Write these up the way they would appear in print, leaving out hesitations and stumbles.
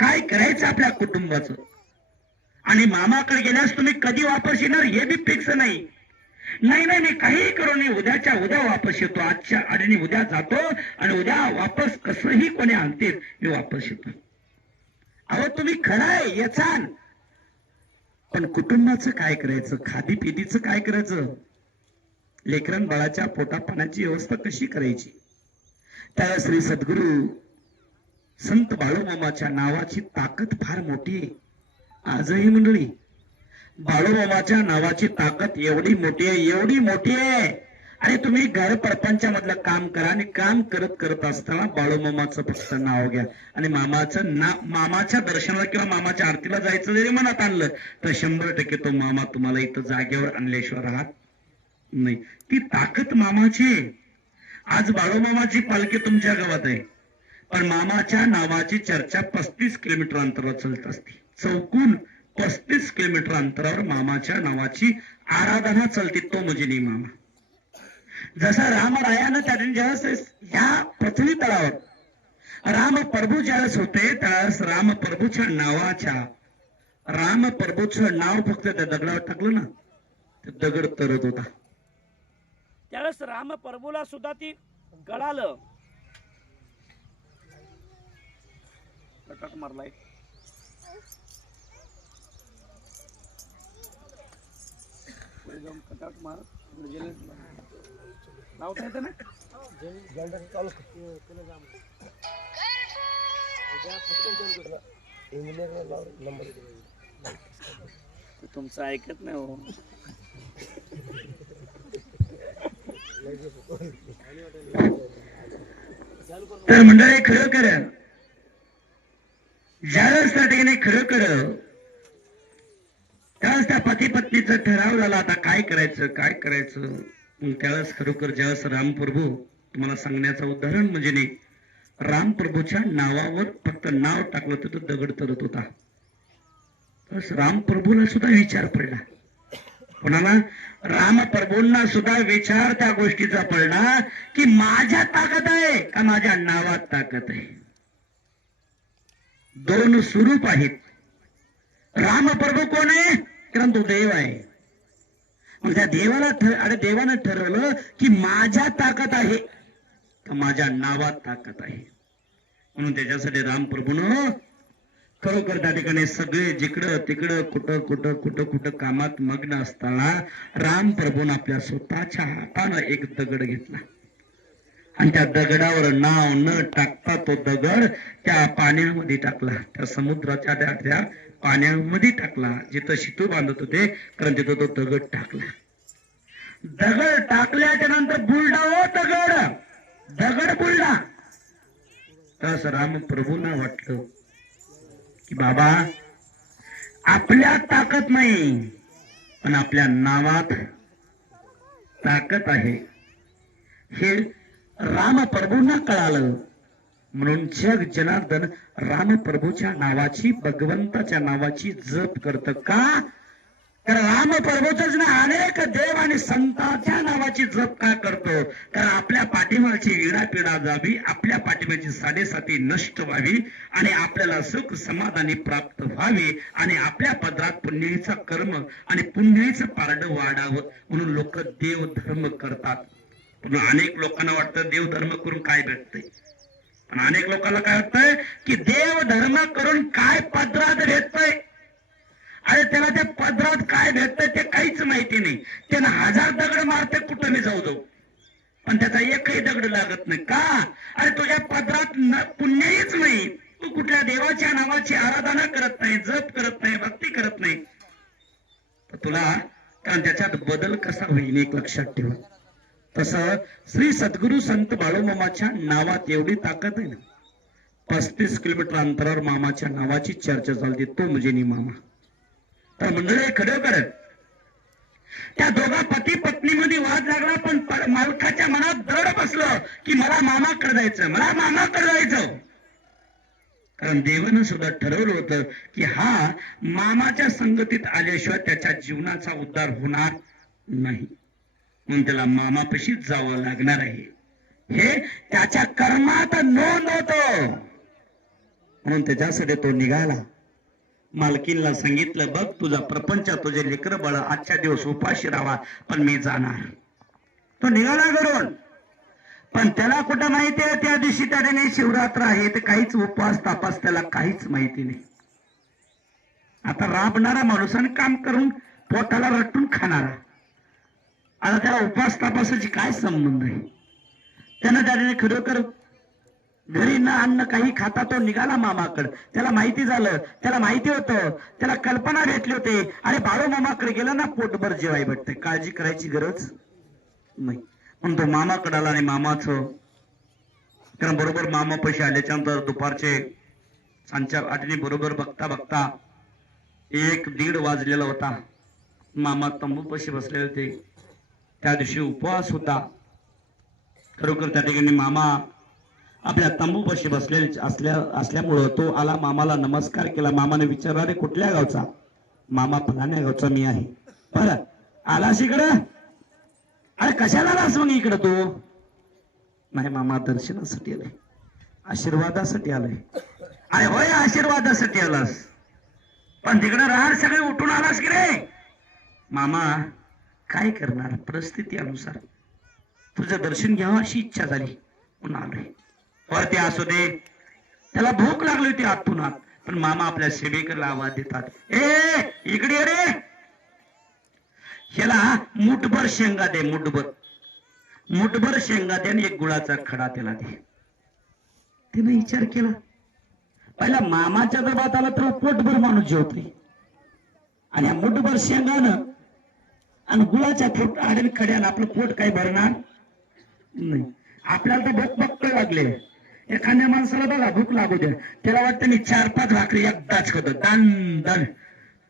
काय करायचं आपल्या कुटुंबाचं. आणि मामाकडे गेल्यास तुम्ही कधी वापस येणार हे बी फिक्स नाही. नाही नाही नाही काही करू नये, उद्याच्या उद्या वापस येतो, आजच्या आडीने उद्या जातो आणि उद्या वापस कसंही कोणी आणते मी वापस येतो. अहो तुम्ही खराय येचान, पण कुटुंबाचं काय करायचं, खादी पिदीचं काय करायचं, लेकरन बाळाच्या पोटा पाण्याची व्यवस्था कशी करायची. त्या श्री सद्गुरु संत बाळूमामाच्या नावाची ताकद फार मोठी आहे. आजही मंडळी बाळूमामाच्या नावाची ताकद एवढी मोठी आहे, एवढी मोठी आहे. आणि तुम्ही घर परपंचामधलं काम करा आणि काम करत करत असताना बाळूमामाचं फक्त नाव घ्या आणि मामाच्या दर्शनाला किंवा मामाच्या आरतीला जायचं जरी मनात आणलं तर 100% तो मामा तुम्हाला इथं जागेवर आणल्याशिवाय राहत नाही. ती ताकद मामाची. आज बाळूमामाची पालखी तुमच्या गावात आहे, पण मामाच्या नावाची चर्चा 35 किलोमीटर अंतरावर चालत असते. चौकून 35 किलोमीटर अंतरावर मामाच्या नावाची आराधना चालते, तो म्हणजे नाही मामा. जसा रामरायानं त्या ज्यावेळेस ह्या पृथ्वी तळावर राम प्रभू ज्यावेळेस होते त्यावेळेस राम प्रभूच्या नावाच्या राम प्रभूचं नाव फक्त त्या दगडावर टाकलं ना, ते दगड तरत होता. त्यावेळेस राम प्रभूला सुद्धा ती गळालं. कटाट मारलाय. पुढे जाऊन कटाट मार. नाव काय ना तुमचं ऐकत नाही हो. तर मंडळी खरं कर, ज्यावेळेस त्या ठिकाणी खरं कर त्यावेळेस त्या पती पत्नीचा ठराव झाला आता काय करायचं काय करायचं. त्यावेळेस खरोखर ज्यावेळेस रामप्रभू, तुम्हाला सांगण्याचं उदाहरण म्हणजे नाही, रामप्रभूच्या नावावर फक्त नाव टाकलं तर तो दगड तरत होता. रामप्रभूला सुद्धा विचार पडला. कोणाला? रामप्रभूंना सुद्धा विचार त्या गोष्टीचा पडला की माझ्या ताकद आहे का माझ्या नावात ताकद आहे. दोन स्वरूप आहेत. रामप्रभू कोण आहे? कारण तो देव आहे. मग त्या देवानं ठरवलं की माझ्या ताकद आहे का माझ्या नावात ताकद आहे. म्हणून त्याच्यासाठी रामप्रभूनं खरोखर त्या ठिकाणी सगळे जिकडं तिकडं कुठं कुठं कुठं कुठं कामात मग्न असताना रामप्रभून आपल्या स्वतःच्या हातानं एक दगड घेतला आणि त्या दगडावर नाव न टाकता तो दगड त्या पाण्यामध्ये टाकला. त्या समुद्राच्या त्या पाण्यामध्ये टाकला जिथं शितू बांधत होते, कारण तिथं तो दगड टाकला. दगड टाकल्याच्या नंतर बुलडा हो दगड बुलडा. तस रामप्रभूंना वाटलं की बाबा आपल्या ताकद नाही पण आपल्या नावात ताकद आहे. हे रामप्रभूंना कळालं. म्हणून जग जनार्दन रामप्रभूच्या नावाची, भगवंताच्या नावाची जप करत का? कारण रामप्रभूच ना अनेक देव आणि संतांच्या नावाची जप का करतो? कारण आपल्या पाठीमागची इडापिडा जावी, आपल्या पाठीमागची साडेसाती नष्ट व्हावी आणि आपल्याला सुख समाधानी प्राप्त व्हावी आणि आपल्या पदरात पुण्याचा कर्म आणि पुण्याचं पारड वाढावं म्हणून लोक देव धर्म करतात. पण अनेक लोकांना वाटतं देव धर्म करून काय भेटतंय. पण अनेक लोकांना काय वाटतंय की देव धर्म करून काय पदरात भेटतंय. अरे त्याला त्या पदरात काय भेटतंय ते काहीच माहिती नाही. त्यानं 1000 दगड मारते कुठं मी जाऊ पण त्याचा एकही दगड लागत नाही. का? अरे तुझ्या पदरात पुण्याहीच नाही. तू कुठल्या देवाच्या नावाची आराधना करत नाही, जप करत नाही, भक्ती करत नाही. तर तुला कारण त्याच्यात बदल कसा होईल एक लक्षात ठेवा. तसं श्री सद्गुरु संत बाळूमामाच्या नावात एवढी ताकद आहे ना. 35 किलोमीटर अंतरावर मामाच्या नावाची चर्चा चालते, तो म्हणजे नी मामा. तर मंडळी खरं करत त्या दोघा पती पत्नीमध्ये वाद लागला, पण मालकाच्या मनात दृढ बसलं की मला मामाकडे जायचं, मला मामाकडे जायचं. कारण देवानं सुद्धा ठरवलं होतं की हा मामाच्या संगतीत आल्याशिवाय त्याच्या जीवनाचा उद्धार होणार नाही. म्हणून त्याला मामापाशीच जावं लागणार आहे. हे त्याच्या कर्मात नोंद होतो. म्हणून त्याच्यासाठी तो निघाला. मालकीनला सांगितलं, बघ तुझा प्रपंच, तुझे लेकर बाळ आजच्या दिवस उपाशी राहा, पण मी जाणार. तो निघाला घरून. पण त्याला कुठं माहिती आहे त्या दिवशी त्या दिवशी शिवरात्र आहे, तर काहीच उपवास तापास त्याला काहीच माहिती नाही. आता राबणारा माणूस आणि काम करून पोटाला रटून खाणारा, आता त्याला उपवास तापासाची काय संबंध आहे? त्यानं त्याने खरोखर घरी न अन्न काही खाता तो निघाला मामाकडे. त्याला माहिती झालं, त्याला माहिती होतं, त्याला कल्पना भेटली होती, अरे बाळू मामाकडे गेला ना पोटभर जेवाय भेटते, काळजी करायची गरज नाही. पण तो मामाकडे आला आणि मामाचं, कारण बरोबर मामा पैसे आल्याच्या नंतर दुपारचे सांच्या आठवणी बरोबर बघता बघता 1-1:30 वाजलेला होता. मामा तंबू पैसे बसले होते. त्या दिवशी उपवास होता. खरोखर त्या ठिकाणी मामा आपल्या तंबू पैसे बसले असल्यामुळं तो आला, मामाला नमस्कार केला. मामाने विचारला, रे कुठल्या गावचा? मामा फलाण्या गावचा मी आहे. बरं आलास इकडं? अरे कशाला आलास मग इकडं तू? नाही मामा दर्शनासाठी आलाय, आशीर्वादासाठी आलाय. अरे होय आशीर्वादासाठी आलास, पण तिकडे राहणार सगळे उठून आलास की रे? मामा काय करणार, परिस्थिती अनुसार तुझं दर्शन घ्यावं अशी इच्छा झाली म्हणून आलोय. वरती असू दे, त्याला भूक लागली होती आतून आत, पण मामा आपल्या सेवेकरला आवाज देतात, ए इकडे ये रे, ह्याला मुठभर शेंगा दे, मुठभर शेंगा दे आणि 1 गुळाचा खडा त्याला दे. तिने विचार केला, पहिला मामाच्या दबात आला तर पोटभर माणूस जेवतोय, आणि मुठभर शेंगानं आणि गुळाच्या फूट आडवी खड्यानं आपलं पोट काही भरणार नाही. आपल्याला तर भूक बघतोय लागले. एखाद्या माणसाला बघा भूक लागू द्या, त्याला वाटतं मी 4-5 भाकरी एकदाच खातो दन दन,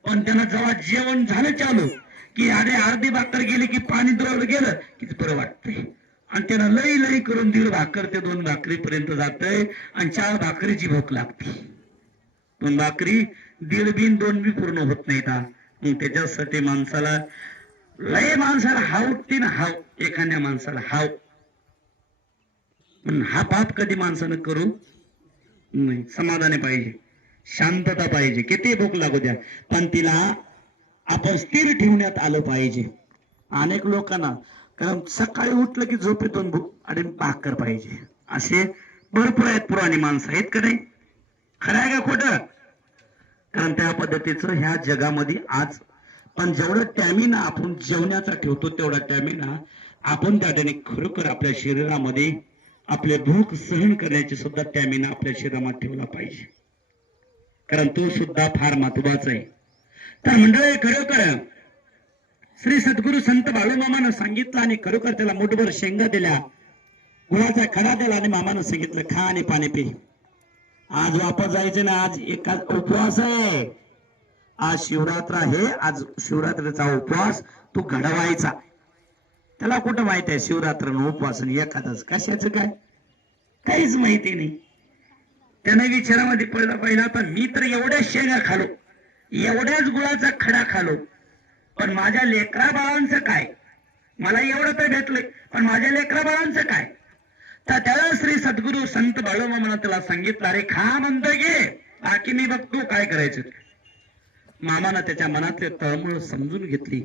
पण त्यानं जेव्हा जेवण झालं चालू की अर्धी भाकर गेली की पाणी द्रोळ गेलं की बरं वाटतंय, आणि त्यानं लई करून 1.5 भाकर ते 2 भाकरी पर्यंत जातंय, आणि 4 भाकरीची भूक लागते. 2 भाकरी 1.5 बिन 2 बी पूर्ण होत नाही का? मग त्याच्यासाठी माणसाला हाव तीन हाव, एखाद्या माणसाला हाव, पण हा पाप कधी माणसानं करू नाही. समाधानी पाहिजे, शांतता पाहिजे, किती भूक लागू द्या, पण तिला आपण स्थिर ठेवण्यात आलं पाहिजे. अनेक लोकांना कारण सकाळी उठलं की झोपेतून भूक आणि भाकर पाहिजे, असे भरपूर आहेत पुराणी माणसं आहेत का नाही? खरं आहे का खोटं? कारण त्या पद्धतीचं ह्या जगामध्ये आज, पण जेवढं टॅमिना आपण जेवण्याचा ठेवतो तेवढा टॅमिना आपण त्या ठिकाणी खरोखर आपल्या शरीरामध्ये आपले भूक सहन करण्याची सुद्धा टॅमिना आपल्या शरीरामध्ये ठेवला पाहिजे, कारण तो सुद्धा फार महत्वाचा आहे. तर मंडळी खरोखर श्री सद्गुरु संत बाळूमामानं सांगितलं, आणि खरोखर त्याला मुठभर शेंगा दिल्या, गुळाचा खडा दिला, आणि मामानं सांगितलं खा आणि पाणी पी. आज वापस जायचं ना, आज एका उपवास आहे, आज शिवरात्र आहे, आज शिवरात्रीचा उपवास तू घडवायचा. त्याला कुठं माहित आहे शिवरात्र उपवास आणि एखादाच कशाचं काय, काहीच माहिती नाही. त्याने विचारामध्ये पडला पहिला, पण मी तर एवढ्याच शेंगा खालो, एवढ्याच गुळाचा खडा खालो, पण माझ्या लेकरा बाळांचं काय? मला एवढं तर भेटलंय, पण माझ्या लेकरा बाळांचं काय? तर त्याला श्री सद्गुरु संत बाळूमामानं त्याला सांगितलं, अरे खा म्हणतोय घे, बाकी मी बघतो काय करायचं. मामानं त्याच्या मनातले तळमळ समजून घेतली,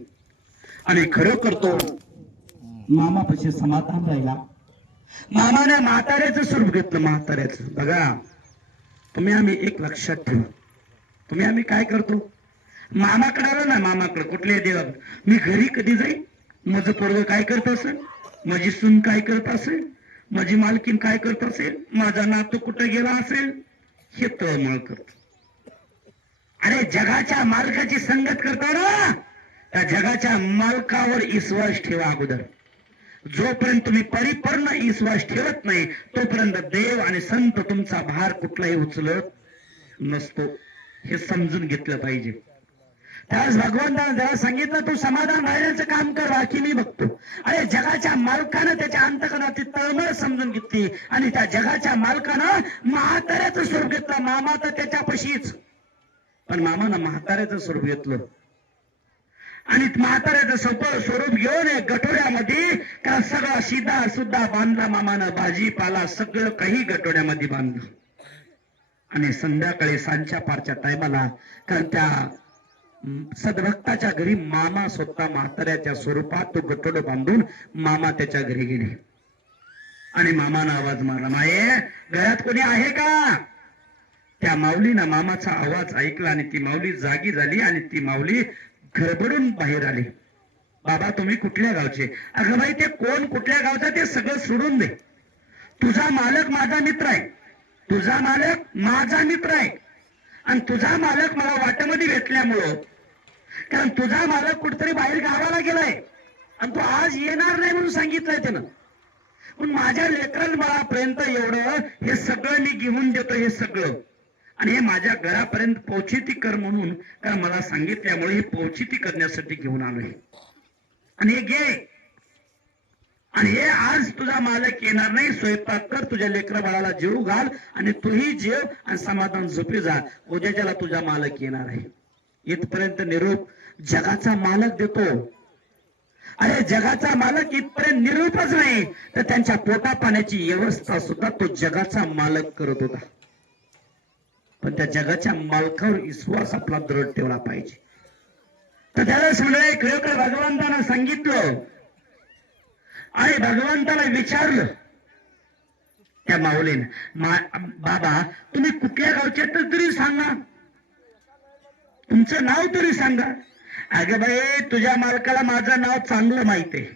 आणि खरोखर तो मामापाशी समाधान राहिला. मामाने म्हाताऱ्याचं स्वरूप घेतलं. म्हाताऱ्याचं बघा तुम्ही, आम्ही एक लक्षात ठेवू, तुम्ही आम्ही काय करतो, मामाकडे आलो ना, मामाकडे कुठल्या देवा, मी घरी कधी जाईल, माझं पोरग काय करत असेल, माझी सून काय करत असेल, माझी मालकीन काय करत असेल, माझा नातू कुठे गेला असेल, हे तळमळ करतो. अरे जगाच्या मालकाची संगत करता ना, त्या जगाच्या मालकावर विश्वास ठेवा अगोदर. जोपर्यंत तुम्ही परिपूर्ण विश्वास ठेवत नाही तोपर्यंत देव आणि संत तुमचा भार कुठलाही उचलत नसतो, हे समजून घेतलं पाहिजे. त्यावेळेस भगवंताने त्याला सांगितलं, तू समाधान राहण्याचं काम कर, बाकी मी बघतो. अरे जगाच्या मालकानं त्याच्या अंतकरणाची तळमळ समजून घेतली, आणि त्या जगाच्या मालकानं म्हाताऱ्याचं स्वरूप घेतलं. मामा तर त्याच्यापाशीच, पण मामानं म्हाताऱ्याचं स्वरूप घेतलं, आणि म्हाताऱ्याचं स्वरूप घेऊन गठोड्यामध्ये का सगळा शिदा सुद्धा बांधला मामानं, भाजीपाला सगळं काही गठोड्यामध्ये बांधलं. आणि संध्याकाळी सांच्या पारच्या टायमाला, कारण त्या सद्भक्ताच्या घरी मामा स्वतः म्हाताऱ्याच्या स्वरूपात तो गटोड बांधून मामा त्याच्या घरी गेले आणि मामानं आवाज मारला, माये घरात कोणी आहे का? त्या माऊलीनं मामाचा आवाज ऐकला आणि ती माऊली जागी झाली आणि ती माऊली घरभरून बाहेर आली. बाबा तुम्ही कुठल्या गावचे? अगं बाई ते कोण कुठल्या गावचा ते सगळं सोडून दे. तुझा मालक माझा मित्र आहे, तुझा मालक माझा मित्र आहे आणि तुझा मालक मला वाटेमध्ये भेटल्यामुळं, कारण तुझा मालक कुठतरी बाहेर गावाला गेलाय आणि तो आज येणार नाही म्हणून सांगितलंय त्यानं. पण माझ्या लेकराला बाळापर्यंत एवढं हे सगळं मी घेऊन देतो, हे सगळं, आणि हे माझ्या घरापर्यंत पोचीती कर म्हणून कारण मला सांगितल्यामुळे हे पोचीती करण्यासाठी घेऊन आलोय. आणि हे घे आणि हे आज तुझा मालक येणार नाही, स्वयंपाक कर, तुझ्या लेकरा बाळाला जेवू घाल आणि तूही जेव आणि समाधान झोपी जा, उद्याच्याला तुझा मालक येणार आहे. इथपर्यंत निरोप जगाचा मालक देतो. अरे जगाचा मालक इथपर्यंत निरोपच नाही तर त्यांच्या पोटा पाण्याची व्यवस्था सुद्धा तो जगाचा मालक करत होता. पण त्या जगाच्या मालकावर विश्वास आपला दृढ ठेवला पाहिजे. तर त्यावेळेस म्हणजे खरोखर भगवंतानं सांगितलं आणि भगवंताला विचारलं त्या माऊलीनं, बाबा तुम्ही कुठल्या गावचे तर तरी सांगा, तुमचं नाव तरी सांगा. अगं बाई तुझ्या मालकाला माझं नाव चांगलं माहिती आहे,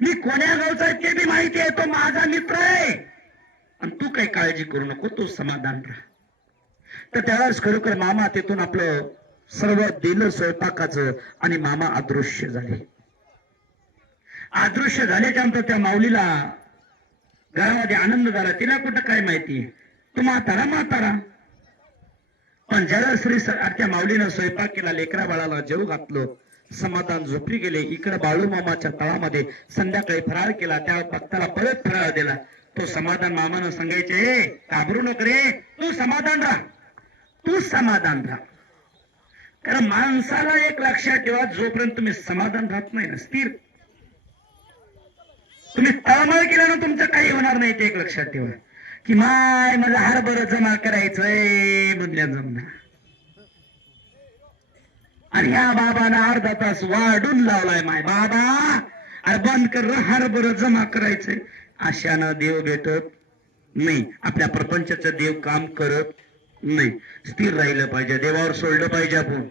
मी कोण्या गावचा आहे ते बी माहिती आहे, तो माझा मित्र आहे आणि तू काही काळजी करू नको, तू समाधान राहा. तर त्यावेळेस खरोखर मामा तिथून आपलं सर्व दिलं स्वयंपाकाचं आणि मामा अदृश्य झाले. अदृश्य झाल्याच्या नंतर त्या माऊलीला घरामध्ये आनंद झाला. तिला कुठं काय माहिती, तो म्हातारा. पण ज्याला श्री त्या माऊलीनं स्वयंपाक केला, लेकरा बाळाला जेव घातलं, समाधान झोपली गेले. इकडे बाळू मामाच्या तळामध्ये संध्याकाळी फराळ केला, त्या भक्ताला परत फराळ दिला. तो समाधान मामानं सांगायचे, घाबरू नको रे, तू समाधान राहा, तू समाधान राहा. कारण माणसाला एक लक्षात ठेवा, जोपर्यंत तुम्ही समाधान राहत नाही ना, स्थिर, तुम्ही तळमळ केल्यानं तुमचं काही होणार नाही. ते एक लक्षात ठेवा की माय मला हरभर जमा करायचंय बुंद्या जमना, आणि ह्या बाबानं अर्धा तास वाढून लावलाय, माय बाबा अरे बंद कर, हरभर जमा करायचंय. अशानं देव भेटत नाही, आपल्या प्रपंचाचं देव काम करत नाही. स्थिर राहिलं पाहिजे, देवावर सोडलं पाहिजे आपण.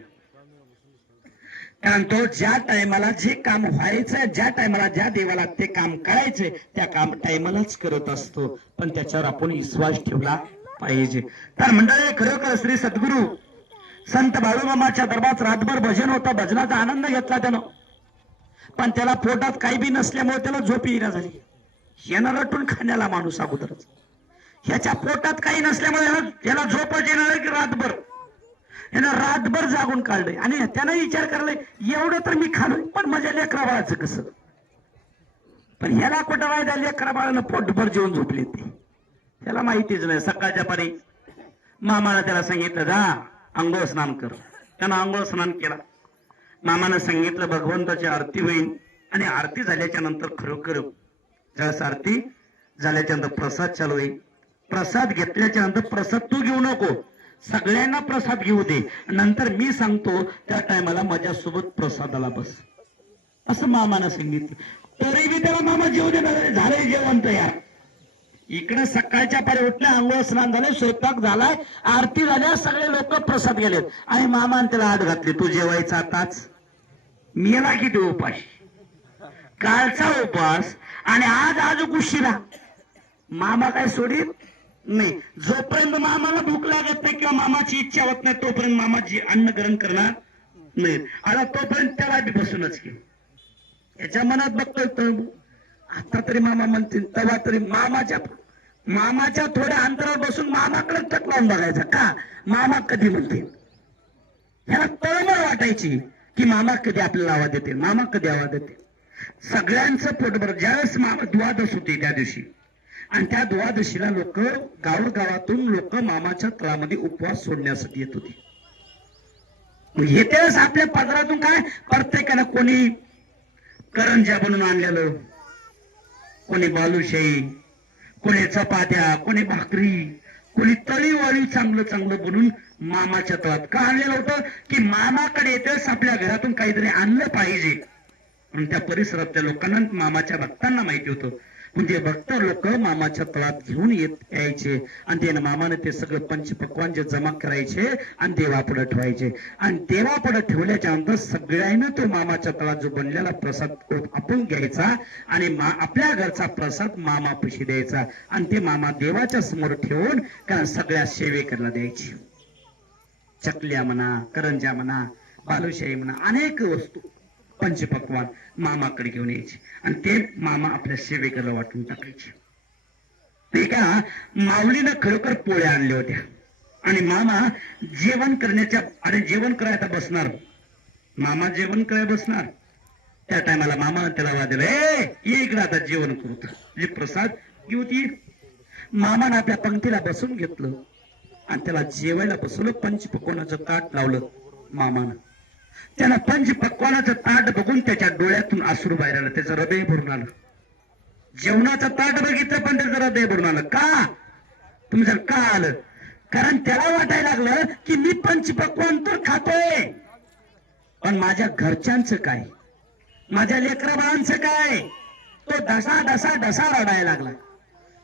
कारण तो ज्या टायमाला जे काम व्हायचं, ज्या टायमाला ज्या देवाला ते काम करायचंय त्या काम टायमालाच करत असतो, पण त्याच्यावर आपण विश्वास ठेवला पाहिजे. तर मंडळी खरोखर श्री सद्गुरू संत बाळूमामाच्या दरबारात रातभर भजन होतं, भजनाचा आनंद घेतला त्यानं. पण त्याला पोटात काही बी नसल्यामुळे त्याला झोप येईना झाली. यानं रटून खाण्याला माणूस अगोदरच, ह्याच्या पोटात काही नसल्यामुळे याला झोपच येणार की रातभर, यानं रातभर जागून काढलंय. आणि त्यानं विचार करलाय एवढं तर मी खालोय, पण माझ्या लेकरा बाळाचं कसं. पण ह्याला कुठं वायदा, लेकरा बाळानं पोटभर जेवून झोपले ते, त्याला माहितीच नाही. सकाळच्या पारी मामाला त्याला सांगितलं जा अंघोळ स्नान कर. त्यानं अंघोळ स्नान केला. मामानं सांगितलं भगवंताची आरती होईल आणि आरती झाल्याच्या नंतर खरोखर ज्यावेळेस आरती झाल्याच्या नंतर प्रसाद चालू होईल. प्रसाद घेतल्याच्या नंतर प्रसाद तू घेऊ नको, सगळ्यांना प्रसाद घेऊ दे, नंतर मी सांगतो त्या टायमाला माझ्यासोबत प्रसादाला बस, असं मामानं सांगितलं. तरी बी त्याला मामा जेवू देणार, झालंय जेवण तयार. इकडे सकाळच्या पारी उठल्या, आंघोळ स्नान झाले, स्वयंपाक झालाय, आरती झाल्या, सगळे लोक प्रसाद गेलेत आणि मामाने त्याला आत घातली, तू जेवायचा आताच. मेला किती उपास, कालचा उपास आणि आज उशिरा. मामा काय सोडीत नाही, जोपर्यंत मामाला भूक लागत नाही किंवा मामाची इच्छा होत नाही तोपर्यंत मामाची अन्न ग्रहण करणार नाही. आता तोपर्यंत त्याला बी बसूनच की याच्या मनात बघतोय, आता तरी मामा म्हणतील, तेव्हा तरी मामाच्या थोड्या अंतरावर बसून मामाकडे टक लावून बघायचा का मामा कधी म्हणतील. ह्याला तळमळ वाटायची की मामा कधी आपल्याला आवाज देते, मामा कधी आवाज देते. सगळ्यांचं पोटभर ज्यावेळेस द्वादश होती त्या दिवशी, आणि त्या द्वादशीला लोक गावातून लोक मामाच्या तळामध्ये उपवास सोडण्यासाठी येत होते. येतेच आपल्या पदरातून काय प्रत्येकानं कोणी करंज्या बनवून आणलेलं, कोणी बालुशाही, कोणी चपात्या, कोणी भाकरी, कोणी तळीवाळी चांगलं चांगलं बनून मामाच्या तळात का आणलेलं होतं की मामाकडे येतेच आपल्या घरातून काहीतरी आणलं पाहिजे. आणि त्या परिसरातल्या लोकांना मामाच्या भक्तांना माहिती होतं. पण ते भक्त लोक मामाच्या तळात घेऊन यायचे आणि ते मामाने ते सगळं पंचपक्वान जे जमा करायचे आणि देवापुढे ठेवायचे. आणि देवापुढे ठेवल्याच्या नंतर सगळ्यांना तो मामाच्या तळात जो बनलेला प्रसाद आपण घ्यायचा आणि आपल्या घरचा प्रसाद मामापाशी द्यायचा आणि ते मामा देवाच्या समोर ठेवून कारण सगळ्या सेवेकरला द्यायची. चकल्या म्हणा, करंजा म्हणा, बालुशाही म्हणा, अनेक वस्तू पंचपक्वान मामाकडे घेऊन यायचे आणि ते मामा आपल्या सेवेकरला वाटून टाकायचे. ते का माऊलीनं खरोखर पोळ्या आणल्या होत्या आणि मामा जेवण करण्याच्या आणि जेवण करायला बसणार. मामा जेवण करायला बसणार त्या टायमाला मामानं त्याला वाजलं, ये इकडे आता जेवण करू. जे प्रसाद घेऊ ती मामानं आपल्या पंक्तीला बसून घेतलं आणि त्याला जेवायला बसवलं. पंचपक्वानाचं ताट लावलं मामानं. त्याला पंचपक्वानाचं ताट बघून त्याच्या डोळ्यातून अश्रू बाहेर आलं. त्याचं हृदय भरून आलं. जेवणाचं ताट बघितलं पण त्याचं हृदय भरून आलं. का? तुम्ही जर का आलं? कारण त्याला वाटायला लागलं की मी पंचपक्वान तर खातोय पण माझ्या घरच्यांचं काय, माझ्या लेकराबाळांचं काय? तो ढसा ढसा ढसा रडायला लागला.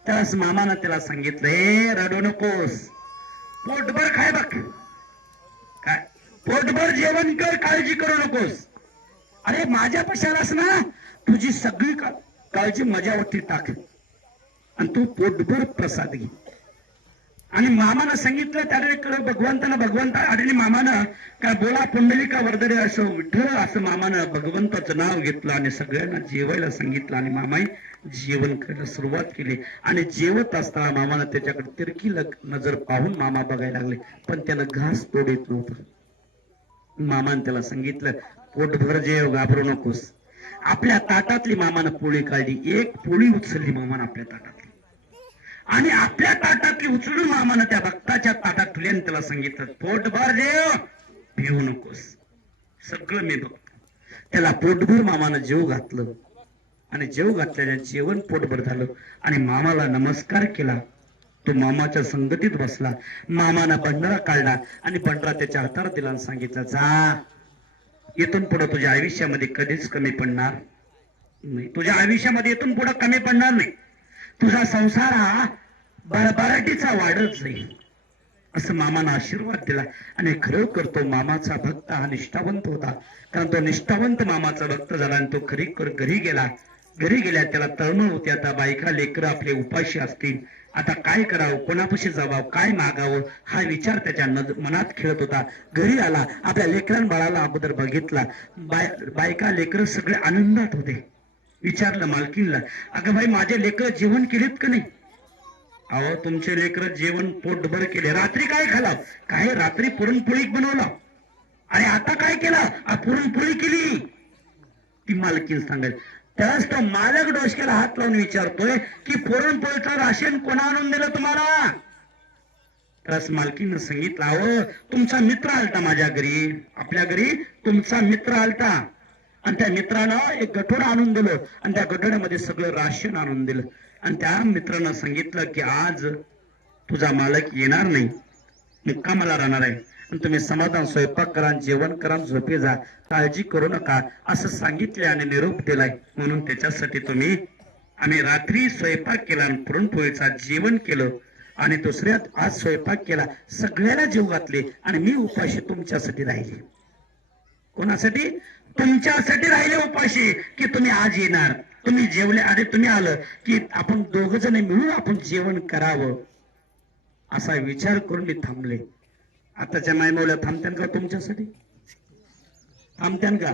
त्यावेळेस मामानं त्याला सांगितलं, रडू नकोस, पोटभर खाय बघ, काय पोटभर जेवण कर, काळजी करू नकोस. अरे माझ्या पशालास ना तुझी सगळी काळजी माझ्यावरती टाक आणि तू पोटभर प्रसाद घे. आणि मामानं सांगितलं त्याकडे भगवंत आडली मामानं काय बोला पुंडलिका वर्धरे असं विठ्ठल असं मामानं भगवंताचं नाव घेतलं आणि सगळ्यांना जेवायला सांगितलं आणि मामाई जेवण करायला सुरुवात केली. आणि जेवत असताना मामानं त्याच्याकडे तिरकी नजर पाहून मामा बघायला लागले पण त्यानं घास तोड येत नव्हतं. मामानं त्याला सांगितलं, पोटभर जेव, घाबरू नकोस. आपल्या ताटातली मामानं पोळी काढली, एक पोळी उचलली मामानं आपल्या ताटातली आणि आपल्या ताटातली उचलून मामानं त्या भक्ताच्या ताटात ठेवली आणि त्याला सांगितलं, पोटभर जेव, भिवू नकोस, सगळं मी बघतो. त्याला पोटभर मामानं जेव घातलं आणि जेव घातल्याने जेवण पोटभर झालं आणि मामाला नमस्कार केला. तो मामाच्या संगतीत बसला. मामानं भंडारा काढला आणि भंडारा त्याच्या हातावर दिला आणि सांगितलं, जा, इथून पुढे तुझ्या आयुष्यामध्ये कधीच कमी पडणार नाही. तुझ्या आयुष्यामध्ये इथून पुढे कमी पडणार नाही. तुझा संसार हा भरभराटीचा वाढत जाईल असं मामानं आशीर्वाद दिला. आणि खरोखर तो मामाचा भक्त हा निष्ठावंत होता. कारण तो निष्ठावंत मामाचा भक्त झाला आणि तो खरीखर घरी गेला. घरी गेल्या त्याला तळमळ होती, आता बायका लेकरं आपले उपाशी असतील, आता काय करावं, कोणापाशी जावं, काय मागावं हा विचार त्याच्या मनात खेळत होता. घरी आला, आपल्या लेकरां बाळाला अगोदर बघितला. बायका लेकरं सगळे आनंदात होते. विचारलं मालकीनला, अगं बाई माझे लेकरं जेवण केलेत का नाही? अहो तुमचे लेकरं जेवण पोटभर केले. रात्री काय खाला? काय रात्री पुरणपोळी बनवला. आणि आता काय केलं? पुरणपोळी केली. ती मालकीन सांगेल. त्यावेळेस तो मालक डोसक्याला हात लावून विचारतोय की पुरणपोळीचं राशन कोणा आणून दिलं तुम्हाला? त्यावेळेस मालकीनं सांगितलं, अहो तुमचा मित्र आलता माझ्या घरी, आपल्या घरी तुमचा मित्र आलता आणि त्या मित्रानं एक गठोडं आणून दिलं आणि त्या गठोड्यामध्ये सगळं राशन आणून दिलं. आणि त्या मित्रानं सांगितलं की आज तुझा मालक येणार नाही, मुक्कामाला राहणार आहे आणि तुम्ही समाधान स्वयंपाक करा, जेवण करा, झोपे जा, काळजी करू नका असं सांगितले आणि निरोप दिलाय. म्हणून त्याच्यासाठी आम्ही रात्री स्वयंपाक केला आणि पुरणपोळीचा जेवण केलं आणि दुसऱ्यात आज स्वयंपाक केला, सगळ्याला जेव घातले आणि मी उपाशी तुमच्यासाठी राहिले. कोणासाठी? तुमच्यासाठी राहिले उपाशी की तुम्ही आज येणार, तुम्ही जेवले आणि तुम्ही आलं की आपण दोघ जण मिळून आपण जेवण करावं असा विचार करून मी थांबले. आताच्या मायमौल्या थांबत्यान का? तुमच्यासाठी थांबत्यान का?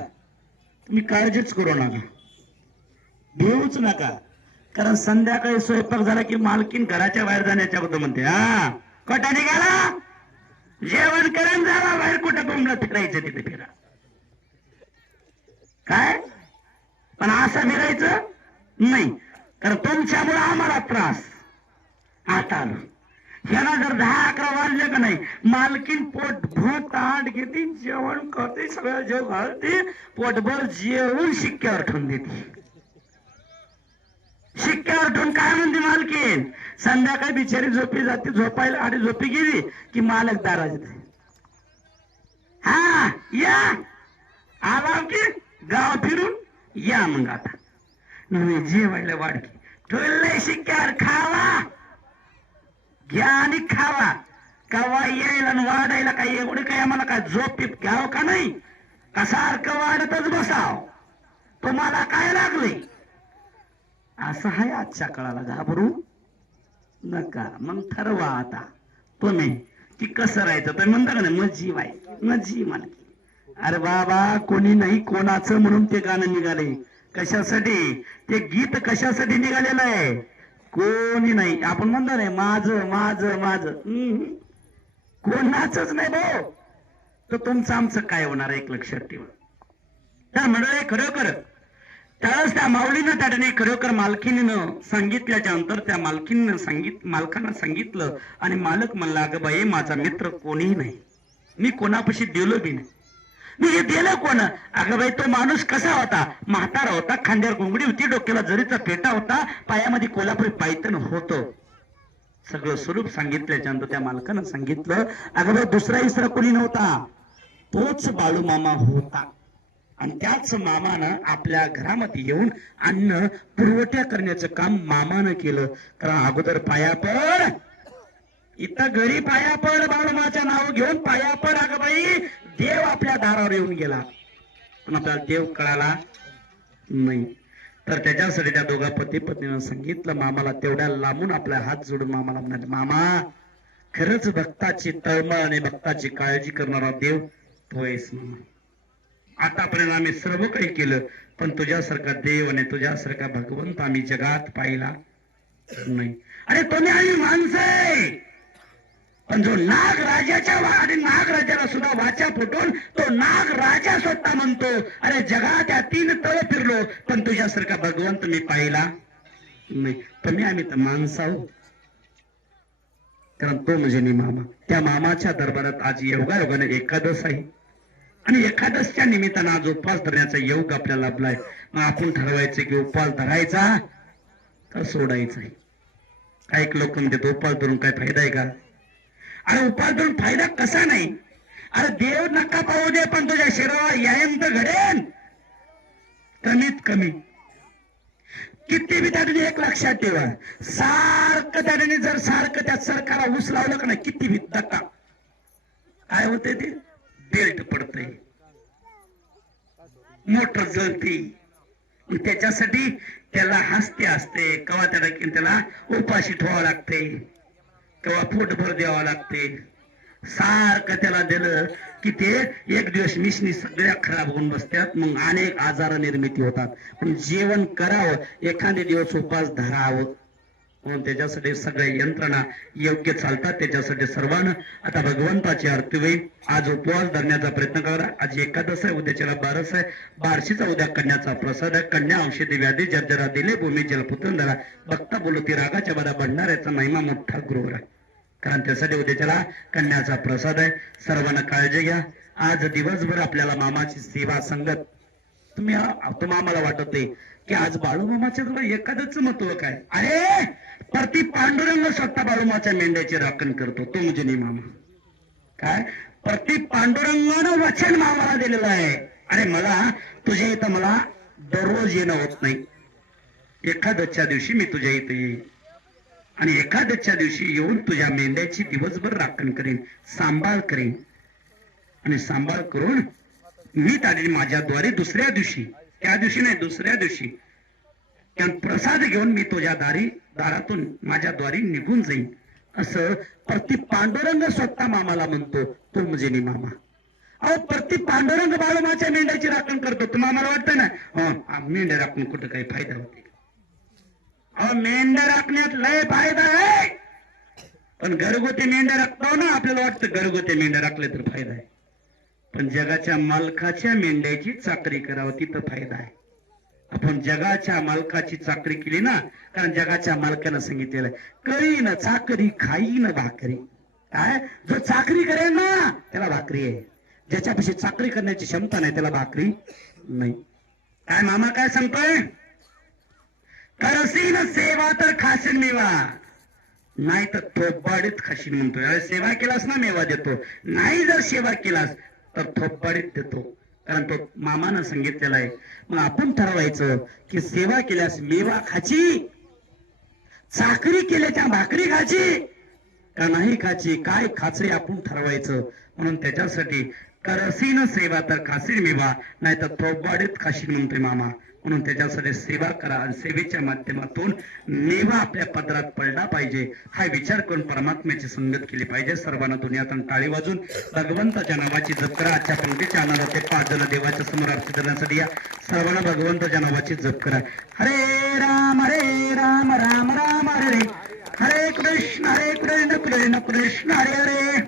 तुम्ही काळजीच करू नका, भिवूच नका. कारण संध्याकाळी स्वयंपाक झाला की मालकीन घराच्या बाहेर जाण्याच्या अगोदर म्हणते, हा कटा निघाला, जेवण करून जावा बाहेर, कुठं बोंबला फिरायचं तिथे फिरा. काय पण असं फिरायचं नाही, कारण तुमच्यामुळे आम्हाला त्रास. आता आलो ह्याला जर 10-11 वाजले का नाही, मालकीन पोटभर ताट घेते, जेवण करते, सगळं जेव घालते, पोटभर जेवून शिक्क्यावर ठेवून देते. शिक्क्यावर ठेवून काय म्हणते मालकीन? संध्याकाळी बिचारी झोपी जाते, झोपायला आणि झोपी गेली की मालक दारात येते. हा या आला की गाव फिरून या. मग आता नव्हे जेवायला वाढकी ठेवलंय शिक्क्यावर, खावा घ्या आणि खावा. कवा यायला आणि वाढायला काय एवढे काय आम्हाला काय झोप टिप घ्याव का नाही? का सारखं वाढतच बसाव? तुम्हाला काय लागले? असं आहे आजच्या काळाला. घाबरू नका. मग ठरवा आता तुम्ही की कसं राहायचं. तुम्ही म्हणता का नाही मजी वाय मजी मालकी. अरे बाबा कोणी नाही कोणाचं म्हणून ते गाणं निघाले. कशासाठी ते गीत कशासाठी निघालेलं आहे? कोणी नाही. आपण म्हणतो नाही माझं माझं माझं, कोणाचंच नाही भाऊ. तर तुमचं आमचं काय होणार एक लक्षात ठेवा. त्या मंडळी खरोखर त्यावेळेस त्या माऊलीनं त्या ठिकाणी खरोखर मालकीनं सांगितल्याच्या नंतर त्या मालकानं सांगितलं आणि मालक म्हणला अगं बाई माझा मित्र कोणीही नाही, मी कोणापाशी दिलो बी नाही. मी हे दिलं कोण? अगं बाई तो माणूस कसा होता? म्हातारा होता, खांद्यावर घुंगडी होती, डोक्याला जरीचा पेटा होता, पायामध्ये कोल्हापुरी पायतन होतं. सगळं स्वरूप सांगितल्याच्या नंतर त्या मालकानं सांगितलं अगं बाई दुसरा इसरा कोणी नव्हता, तोच बाळू मामा होता. आणि त्याच मामानं आपल्या घरामध्ये येऊन अन्न पुरवठा करण्याचं काम मामानं केलं. कारण अगोदर पाया पड, इथं घरी पाया पड, बाळूमाच्या नाव घेऊन पाया पड. अगं बाई देव आपल्या दारावर येऊन गेला पण आपल्याला देव कळाला नाही. तर त्याच्यासाठी त्या दोघा पती पत्नीनं सांगितलं मामाला तेवढ्या लांबून आपल्या हात जोडून मामाला म्हणाले मामा खरंच भक्ताची तळमळ आणि भक्ताची काळजी करणारा देव तो आहेस मामा. आतापर्यंत आम्ही सर्व काही केलं पण तुझ्यासारखा देव आणि तुझ्यासारखा भगवंत आम्ही जगात पाहिला नाही. अरे तुम्ही आम्ही माणसं आहे पण जो नाग राजाच्या आणि नाग राजाला सुद्धा वाचा फुटून तो नाग राजा स्वतः म्हणतो अरे जगात या 3 तळ फिरलो पण तुझ्यासारखा भगवंत मी पाहिला नाही. तुम्ही आम्ही तर माणसं आहोत. कारण तो म्हणजे मामा. त्या मामाच्या दरबारात आज योगायोगाने एकादश आहे आणि एकादशच्या निमित्तानं आज उपवास धरण्याचा योग आपल्याला लाभलाय. मग आपण ठरवायचं की उपवास धरायचा का सोडायचा. काही लोक म्हणते उपवास धरून काय फायदा आहे का? अरे उपवास धरून फायदा कसा नाही? अरे देव नका पाहू दे पण तुझ्या शरीराला यायम तर घडेल कमीत कमी. किती बी त्याने एक लक्षात ठेवा सारखं त्याने जर सारखं त्या सरकारला ऊस लावलं का नाही किती बी धक्का काय होते ते बेल्ट पडते, मोटर जळते. त्याच्यासाठी त्याला हसते असते कवा त्याला उपाशी ठेवावं लागते, कवा पोटभर द्यावं लागते. सारखं त्याला दिलं की ते एक दिवस मिशनी सगळ्या खराब होऊन बसतात, मग अनेक आजार निर्मिती होतात. पण जेवण करावं, एखादे दिवस उपास धरावं म्हणून त्याच्यासाठी सगळ्या यंत्रणा योग्य चालतात. त्याच्यासाठी सर्वांना आता भगवंताची आरती होईल. आज उपवास धरण्याचा प्रयत्न करा. आज एकादश आहे, उद्याच्याला बारस आहे, बारशीचा उद्या कन्याचा प्रसाद आहे. कन्या औषधी व्याधी जर्जरा दिले भूमी जलपुत्र धरा बघता बोलती रागाच्या बरा भंडाऱ्याचा महिमा मोठा गृह आहे. कारण त्यासाठी उद्याच्याला कन्याचा प्रसाद आहे. सर्वांना काळजी घ्या. आज दिवसभर आपल्याला मामाची सेवा संगत तुम्हाला आम्हाला वाटत की आज बाळूमामाच्या तुला एखादच महत्व काय? अरे प्रति पांडुरंग स्वतः बाळूमाच्या मेंढ्याची राखण करतो तो म्हणजे नाही मामा. काय प्रति पांडुरंगानं वचन मामाला दिलेलं आहे. अरे मला तुझ्या इथं मला दररोज येणं होत नाही, एखादच्या दिवशी मी तुझ्या इथं येईन आणि एखादच्या दिवशी येऊन तुझ्या मेंढ्याची दिवसभर राखण करेन, सांभाळ करेन आणि सांभाळ करून मी ताडी माझ्याद्वारे दुसऱ्या दिवशी, त्या दिवशी नाही दुसऱ्या दिवशी प्रसाद घेऊन मी तुझ्या दारातून माझ्याद्वारे निघून जाईन असं प्रति पांडुरंग स्वतः मामाला म्हणतो तो म्हणजे मी मामा. अहो प्रति पांडुरंग बाळूमाच्या मेंढ्याची राखण करतो. तुम्हाला मला वाटतं ना मेंढ्या राखून कुठं काही फायदा होते? अहो मेंढ्या राखण्यात लय फायदा आहे पण घरगुती मेंढ्या राखतो ना आपल्याला वाटतं घरगुती मेंढ्या राखले तर फायदा आहे, पण जगाच्या मालकाच्या मेंढ्याची चाकरी करावं तिथं फायदा आहे. आपण जगाच्या मालकाची चाकरी केली ना, कारण जगाच्या मालकानं सांगितलेलं करीन चाकरी खाईन भाकरी. काय जो चाकरी करेल ना त्याला भाकरी आहे, ज्याच्यापाशी चाकरी करण्याची क्षमता नाही त्याला भाकरी नाही. काय मामा काय सांगतोय? करसीन सेवा तर खाशील मेवा, नाही तर थोपाडीत खाशील म्हणतोय. अरे सेवा केलास ना मेवा देतो, नाही जर सेवा केलास तर थोपाडीत देतो. कारण तो मामानं सांगितलेला आहे. मग आपण ठरवायचं की सेवा केल्यास मेवा खाची, चाकरी केल्याच्या भाकरी खाची का नाही खाची, काय खाचे आपण ठरवायचं. म्हणून त्याच्यासाठी करसीन सेवा तर खाशील मेवा, नाही तर थोपाडीत खाशील म्हणतोय मामा. म्हणून त्याच्यासाठी सेवा करा आणि सेवेच्या माध्यमातून मेवा आपल्या पदरात पडला पाहिजे, हा विचार करून परमात्म्याची संगत केली पाहिजे. सर्वांना दुनियातून टाळी वाजून भगवंताच्या नावाची जप करा. आजच्या पंक्तीच्या आनंदाचे 5 जण देवाच्या समोर आरती करण्यासाठी या. सर्वांना भगवंताच्या नावाची जप करा. हरे राम राम राम हरे हरे, हरे कृष्ण कृष्ण कृष्ण हरे हरे.